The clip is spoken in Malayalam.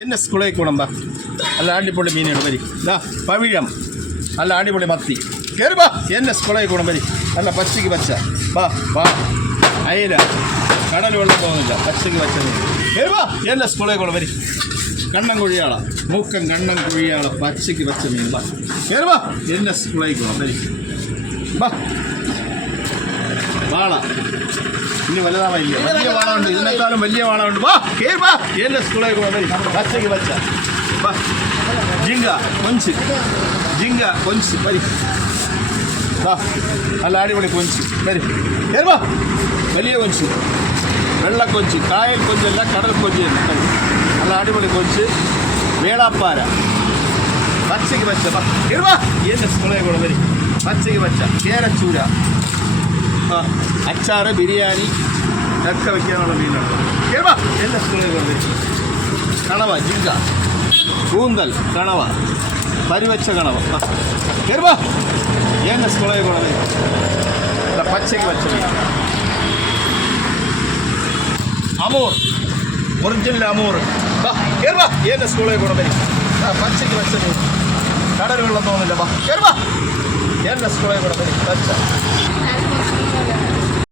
എന്നെ സ്കൂളിൽ കൂടമ്പാ നല്ല അടിപൊളി മീനുകൾ വരി ഇതാ പവിഴം നല്ല അടിപൊളി മത്തി കയറി വാ എന്നെ സ്കൂളിൽ കൂടം വരി നല്ല പച്ചയ്ക്ക് പച്ച വാ വാ അയില കടൽ വെള്ളം പോകുന്നില്ല പച്ചയ്ക്ക് പച്ച കയറി വാ എന്നെ സ്കൂളിൽ കൂടം വരി കണ്ണൻ കുഴിയാള മൂക്കൻ കണ്ണൻ കുഴിയാള പച്ചയ്ക്ക് പച്ച മീൻ വാ കയറി വാ എന്നെ സ്കൂളിൽ കൂടം വരി വാ വാള ഇനി വലുതാവില്ല വലിയ വാളമുണ്ട് ഇതിനേക്കാളും വലിയ വാളമുണ്ട് വാ കയറി വാ എന്നെ സ്കൂളിൽ കൂടെ വരി പച്ചയ്ക്ക് പച്ച വാ ജിങ്ക കൊഞ്ച് വരി വാ നല്ല അടിപൊളി കൊഞ്ച് വരും കയറി വാ വലിയ കൊഞ്ച് വെള്ളക്കൊഞ്ച് കായൽ കൊഞ്ചല്ല കടൽ കൊഞ്ച് തന്നെ നല്ല അടിപൊളി കൊഞ്ച് വേളാപ്പാര പച്ചയ്ക്ക് പച്ച വാ കയറി വാ എന്നെ സ്കൂളിൽ കൂടെ വരി പച്ചയ്ക്ക് പച്ച കേരച്ചൂര അച്ചാറ് ബിരിയാണി ഒക്കെ വയ്ക്കാനുള്ള മീനാണ് കേൾവാ എല്ലാ സ്കൂളിൽ കൊണ്ട് കണവ ജിങ്ക കൂന്തൽ കണവ പരിവച്ച കണവ കേൾവാ എന്നെ സ്കൂളിൽ കൊണ്ട് പച്ചയ്ക്ക് പച്ച മീൻ അമൂർ ഒറിജിനൽ അമൂർ കേൾവാ എന്നെ സ്കൂളിൽ കൊണ്ട് വരും പച്ചയ്ക്ക് പച്ച മീൻ കടൽ വെള്ളം തോന്നില്ല വാ കേൾവാ എന്നെ സ്കൂളിൽ കൊണ്ട് വരും പച്ച